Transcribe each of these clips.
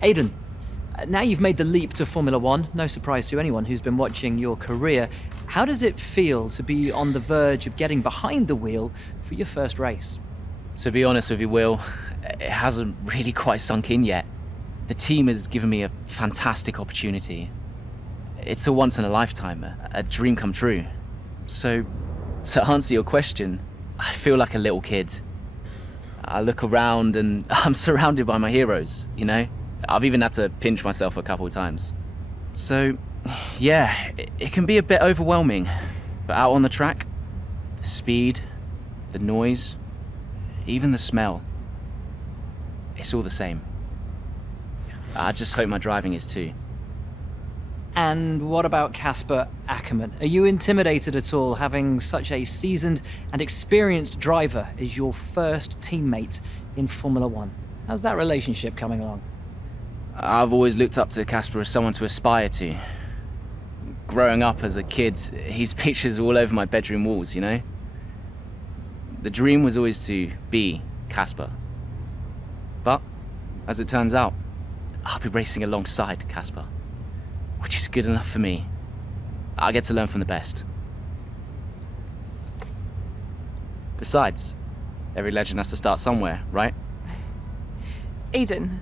Aidan, now you've made the leap to Formula One, no surprise to anyone who's been watching your career. How does it feel to be on the verge of getting behind the wheel for your first race? To be honest with you, Will, it hasn't really quite sunk in yet. The team has given me a fantastic opportunity. It's a once in a lifetime, a dream come true. So, to answer your question, I feel like a little kid. I look around and I'm surrounded by my heroes, you know? I've even had to pinch myself a couple of times. So, yeah, it can be a bit overwhelming. But out on the track, the speed, the noise, even the smell, it's all the same. I just hope my driving is too. And what about Casper Ackerman? Are you intimidated at all having such a seasoned and experienced driver as your first teammate in Formula One? How's that relationship coming along? I've always looked up to Casper as someone to aspire to. Growing up as a kid, his pictures were all over my bedroom walls, you know? The dream was always to be Casper. But, as it turns out, I'll be racing alongside Casper, which is good enough for me. I get to learn from the best. Besides, every legend has to start somewhere, right? Aidan,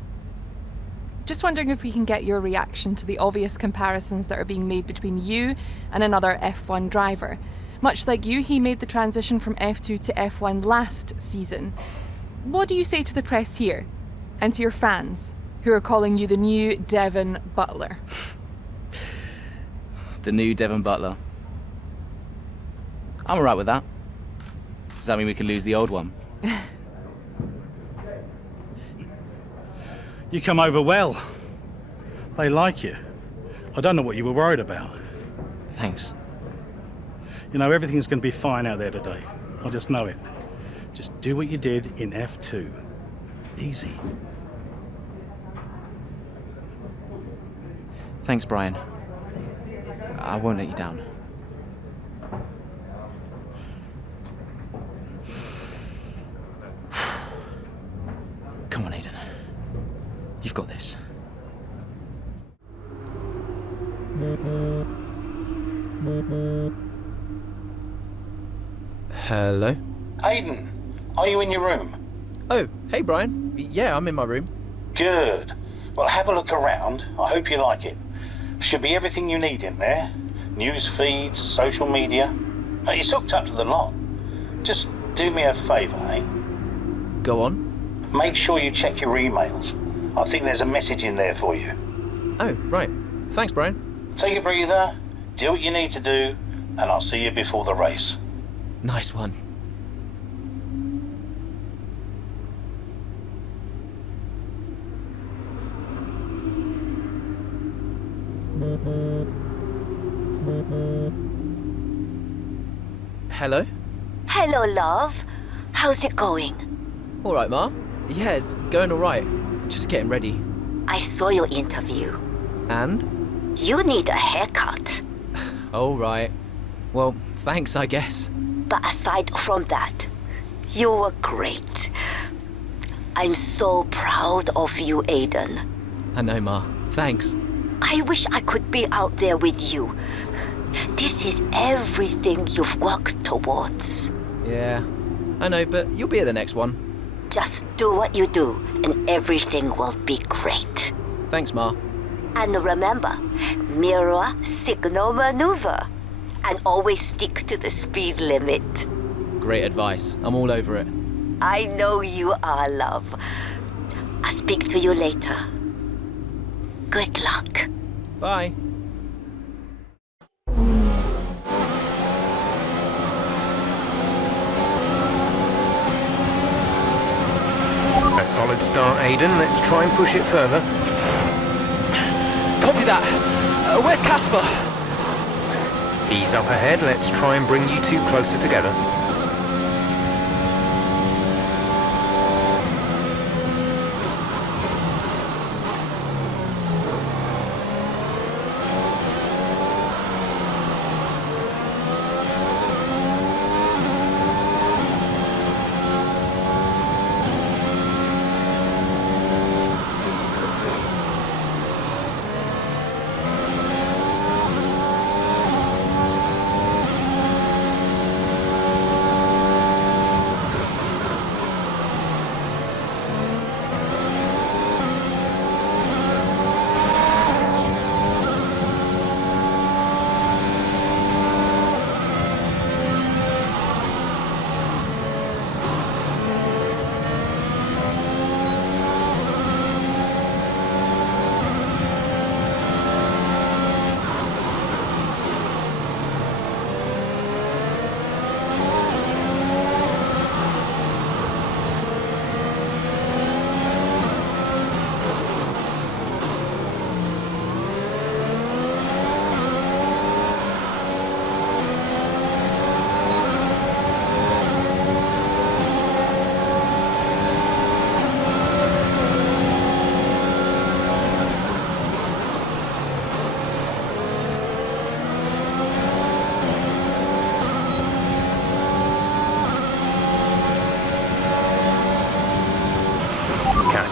just wondering if we can get your reaction to the obvious comparisons that are being made between you and another F1 driver. Much like you, he made the transition from F2 to F1 last season. What do you say to the press here, and to your fans, who are calling you the new Devon Butler? The new Devon Butler. I'm alright with that. Does that mean we can lose the old one? You come over well. They like you. I don't know what you were worried about. Thanks. You know, everything's going to be fine out there today. I just know it. Just do what you did in F2. Easy. Thanks, Brian. I won't let you down. Come on, Aidan. You've got this. Hello? Aidan, are you in your room? Oh, hey Brian. Yeah, I'm in my room. Good. Well, have a look around. I hope you like it. Should be everything you need in there. News feeds, social media. It's hooked up to the lot. Just do me a favour, eh? Go on. Make sure you check your emails. I think there's a message in there for you. Oh, right. Thanks, Brian. Take a breather, do what you need to do, and I'll see you before the race. Nice one. Hello? Hello, love. How's it going? All right, Ma. Yeah, it's going all right. Just getting ready. I saw your interview. And? You need a haircut. All right. Well, thanks, I guess. But aside from that, you were great. I'm so proud of you, Aidan. I know, Ma. Thanks. I wish I could be out there with you. This is everything you've worked towards. Yeah, I know, but you'll be at the next one. Just do what you do, and everything will be great. Thanks, Ma. And remember, mirror signal maneuver. And always stick to the speed limit. Great advice. I'm all over it. I know you are, love. I'll speak to you later. Good luck. Bye. A solid start, Aidan. Let's try and push it further. Copy that. Where's Casper? Ease up ahead. Let's try and bring you two closer together.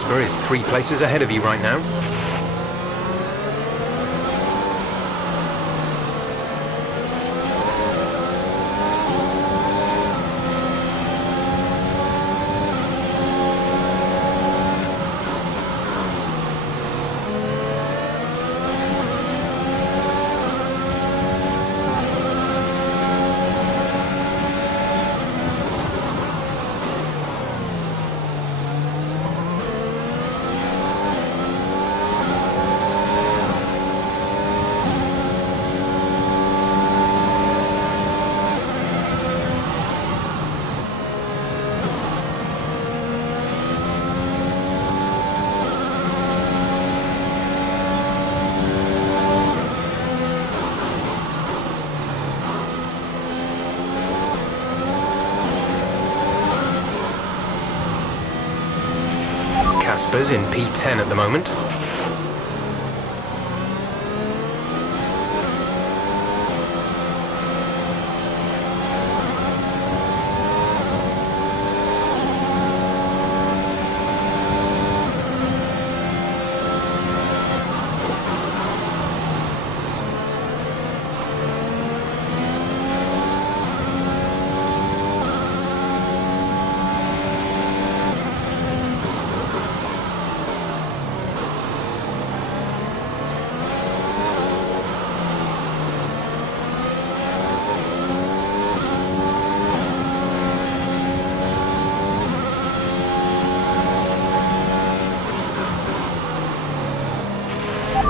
Casper is 3 places ahead of you right now. Casper's in P10 at the moment.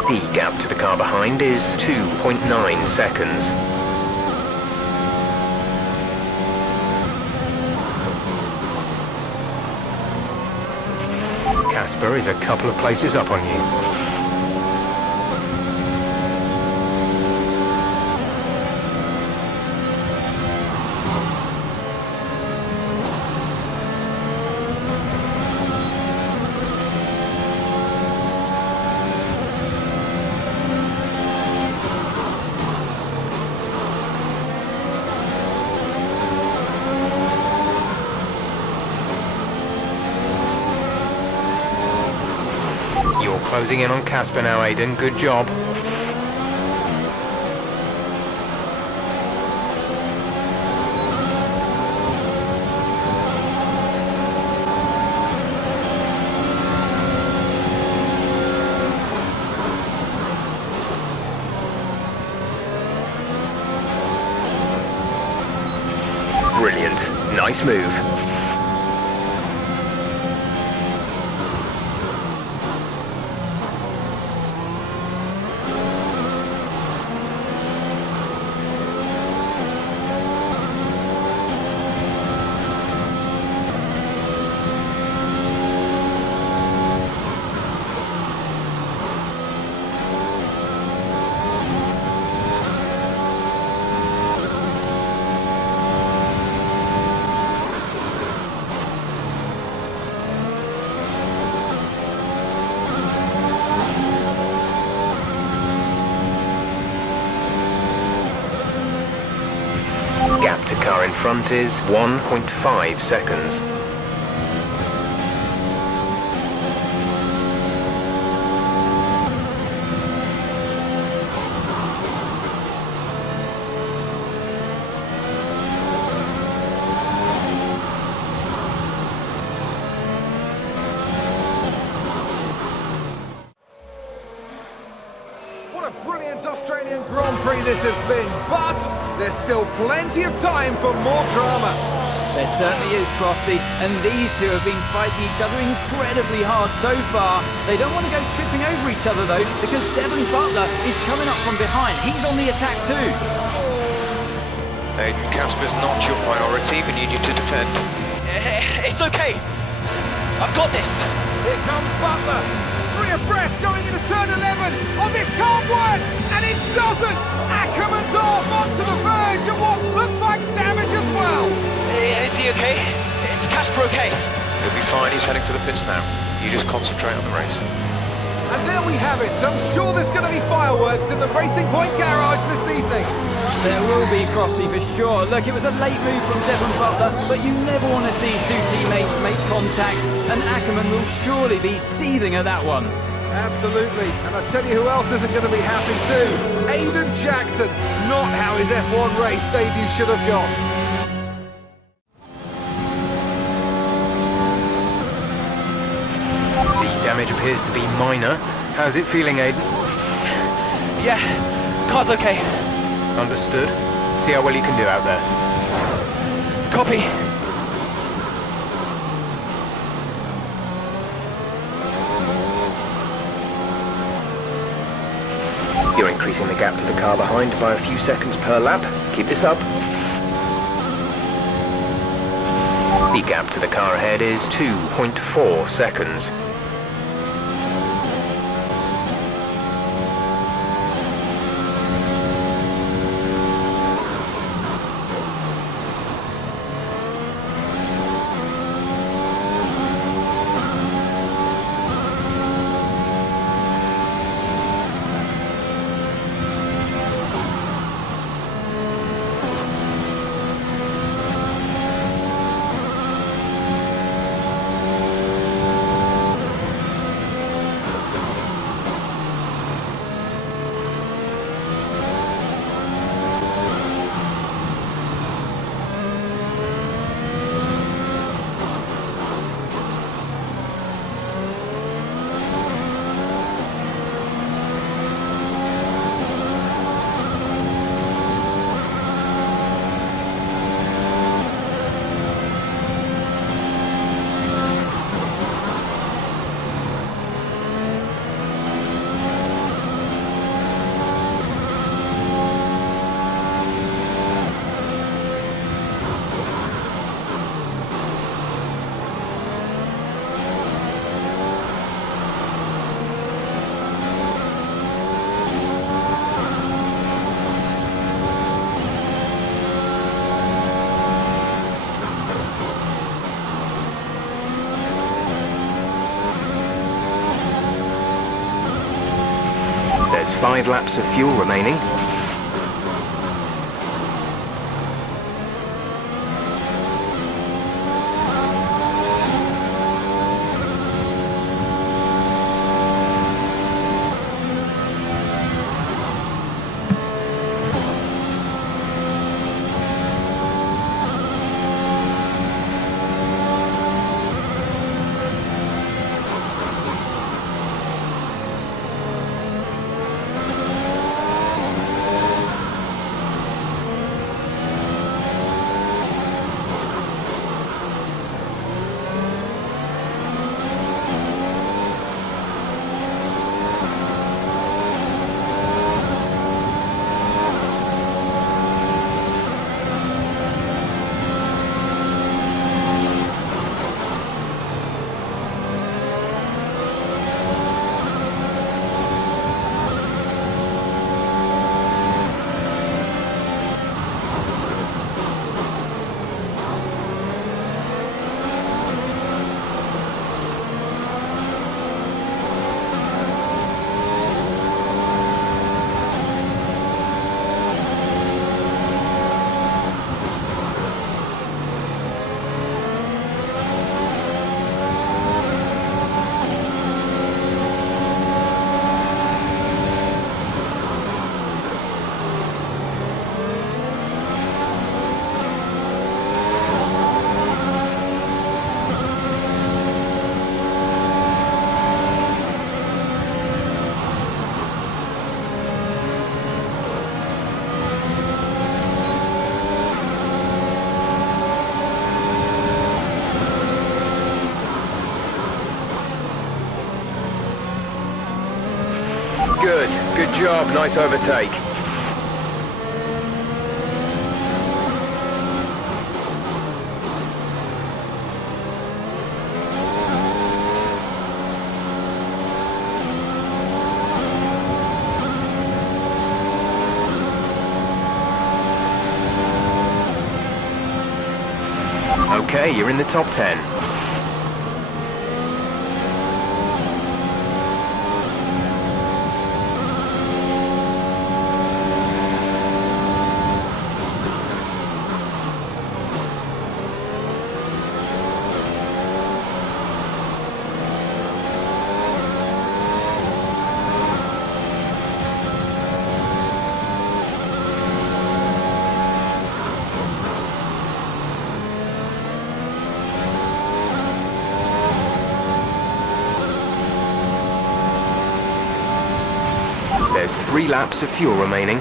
The gap to the car behind is 2.9 seconds. Casper is a couple of places up on you. You're closing in on Casper now, Aidan. Good job. Brilliant. Nice move. Gap to car in front is 1.5 seconds. What a brilliant Australian Grand Prix this has been, but there's still plenty of time for more drama. There certainly is, Crofty, and these two have been fighting each other incredibly hard so far. They don't want to go tripping over each other, though, because Devon Butler is coming up from behind. He's on the attack, too. Aidan, Casper's not your priority. We need you to defend. It's okay. I've got this. Here comes Butler. 3 abreast going into turn 11. Oh, this can't work, and it doesn't. Ackerman's off onto the verge of what looks like damage as well. Is he okay? Is Casper okay? He'll be fine. He's heading for the pits now. You just concentrate on the race. And there we have it. So I'm sure there's going to be fireworks in the Racing Point garage this evening. There will be, Crofty, for sure. Look, it was a late move from Devon Butler, but you never want to see two teammates teammates make contact, and Ackerman will surely be seething at that one. Absolutely, and I tell you who else isn't going to be happy too. Aiden Jackson, not how his F1 race debut should have gone. The damage appears to be minor. How's it feeling, Aiden? Yeah, car's okay. Understood. See how well you can do out there. Copy. You're increasing the gap to the car behind by a few seconds per lap. Keep this up. The gap to the car ahead is 2.4 seconds. There's 5 laps of fuel remaining. Good job, nice overtake. Okay, you're in the top 10. There's 3 laps of fuel remaining.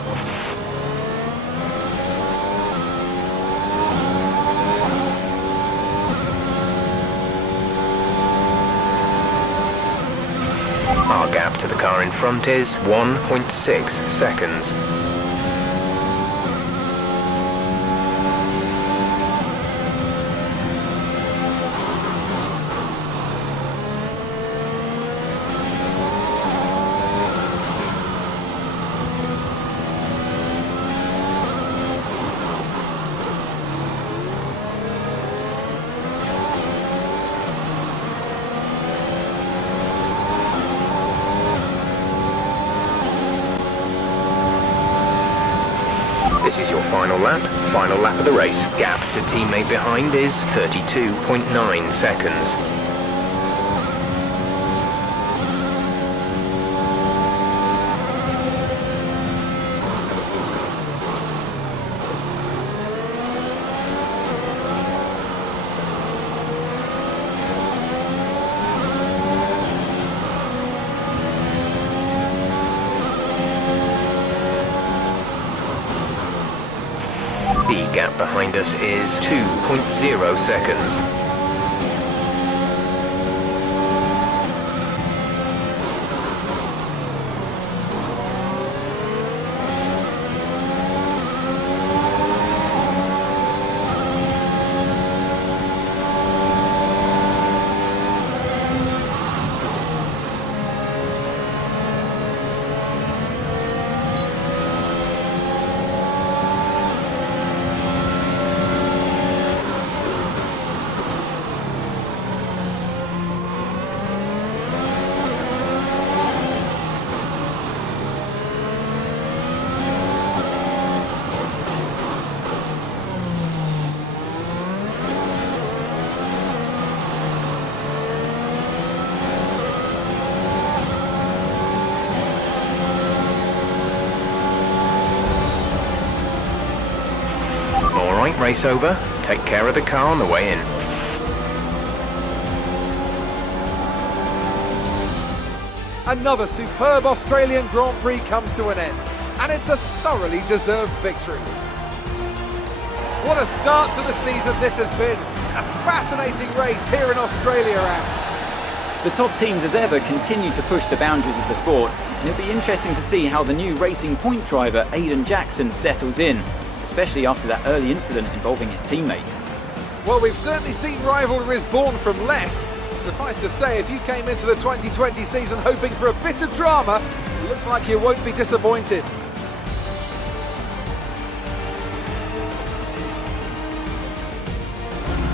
Our gap to the car in front is 1.6 seconds. This is your final lap of the race. Gap to teammate behind is 32.9 seconds. The gap behind us is 2.0 seconds. Alright, race over. Take care of the car on the way in. Another superb Australian Grand Prix comes to an end, and it's a thoroughly deserved victory. What a start to the season this has been. A fascinating race here in Australia, and The top teams as ever continue to push the boundaries of the sport, and it'll be interesting to see how the new Racing Point driver Aidan Jackson settles in, especially after that early incident involving his teammate. well, we've certainly seen rivalries born from less. Suffice to say, if you came into the 2020 season hoping for a bit of drama, it looks like you won't be disappointed.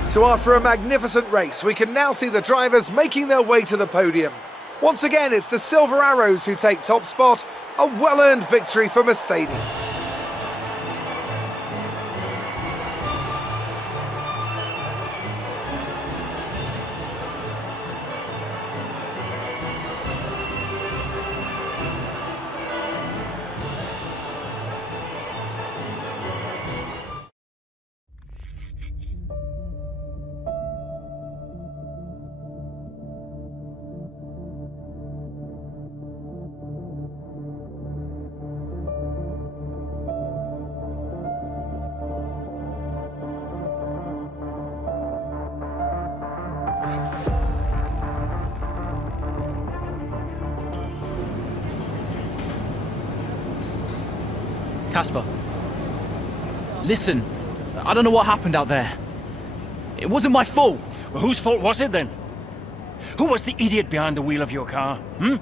So after a magnificent race, we can now see the drivers making their way to the podium. Once again, it's the Silver Arrows who take top spot, a well-earned victory for Mercedes. Casper, listen, I don't know what happened out there. It wasn't my fault. Well, whose fault was it then? Who was the idiot behind the wheel of your car, You're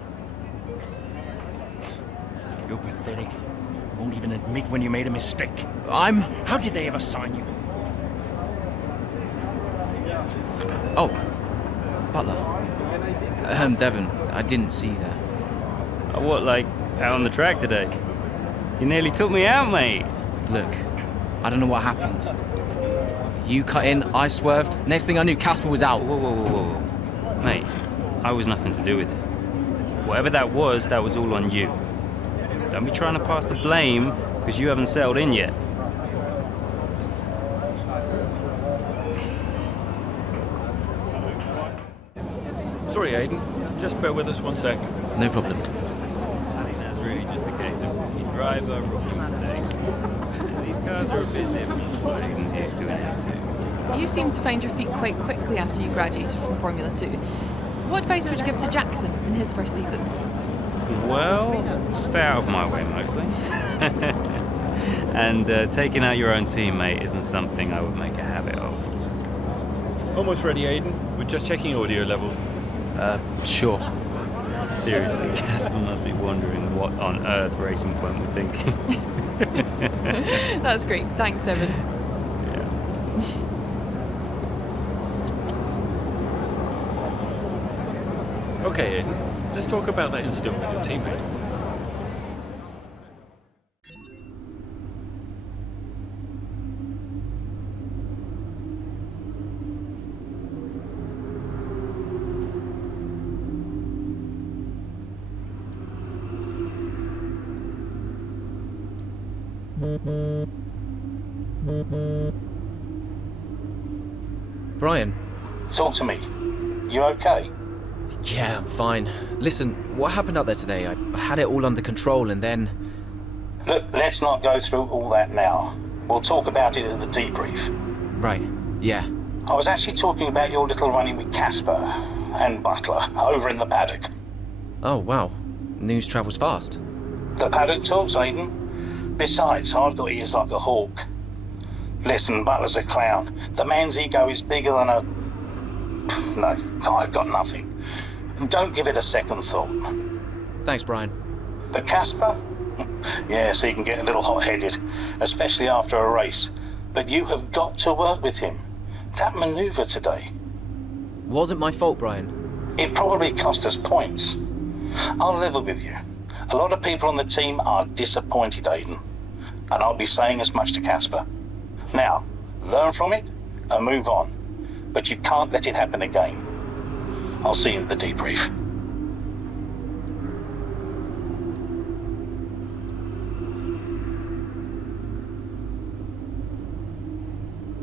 pathetic. You won't even admit when you made a mistake. How did they ever sign you? Oh, Butler. Devon, I didn't see that. What, like, out on the track today? You nearly took me out, mate. Look, I don't know what happened. You cut in, I swerved. Next thing I knew, Casper was out. Whoa. Mate, I was nothing to do with it. Whatever that was all on you. Don't be trying to pass the blame, because you haven't settled in yet. Sorry, Aidan. Just bear with us one sec. No problem. I think that's really just the case. drive over rookie mistakes. These cars are a bit different to what Aiden's used to in F2. You seem to find your feet quite quickly after you graduated from Formula 2. What advice would you give to Jackson in his first season? Well, stay out of my way mostly. And taking out your own teammate isn't something I would make a habit of. Almost ready, Aiden. We're just checking audio levels. Sure. Seriously, Casper must be wondering what on earth Racing Point were thinking. That's great. Thanks, Devon. Okay, Aiden. Let's talk about that incident with your teammate. Brian. Talk to me. You okay? Yeah, I'm fine. Listen, what happened out there today? I had it all under control and then... Look, let's not go through all that now. We'll talk about it at the debrief. Right, yeah. I was actually talking about your little run-in with Casper and Butler over in the paddock. Oh, wow. News travels fast. The paddock talks, Aiden. Besides, I've got ears like a hawk. Listen, Butler's a clown. The man's ego is bigger than a... No, I've got nothing. Don't give it a second thought. Thanks, Brian. But Casper? Yes, he can get a little hot-headed, especially after a race. But you have got to work with him. That manoeuvre today. Wasn't my fault, Brian. It probably cost us points. I'll level with you. A lot of people on the team are disappointed, Aiden. And I'll be saying as much to Casper. Now, learn from it and move on. But you can't let it happen again. I'll see you at the debrief.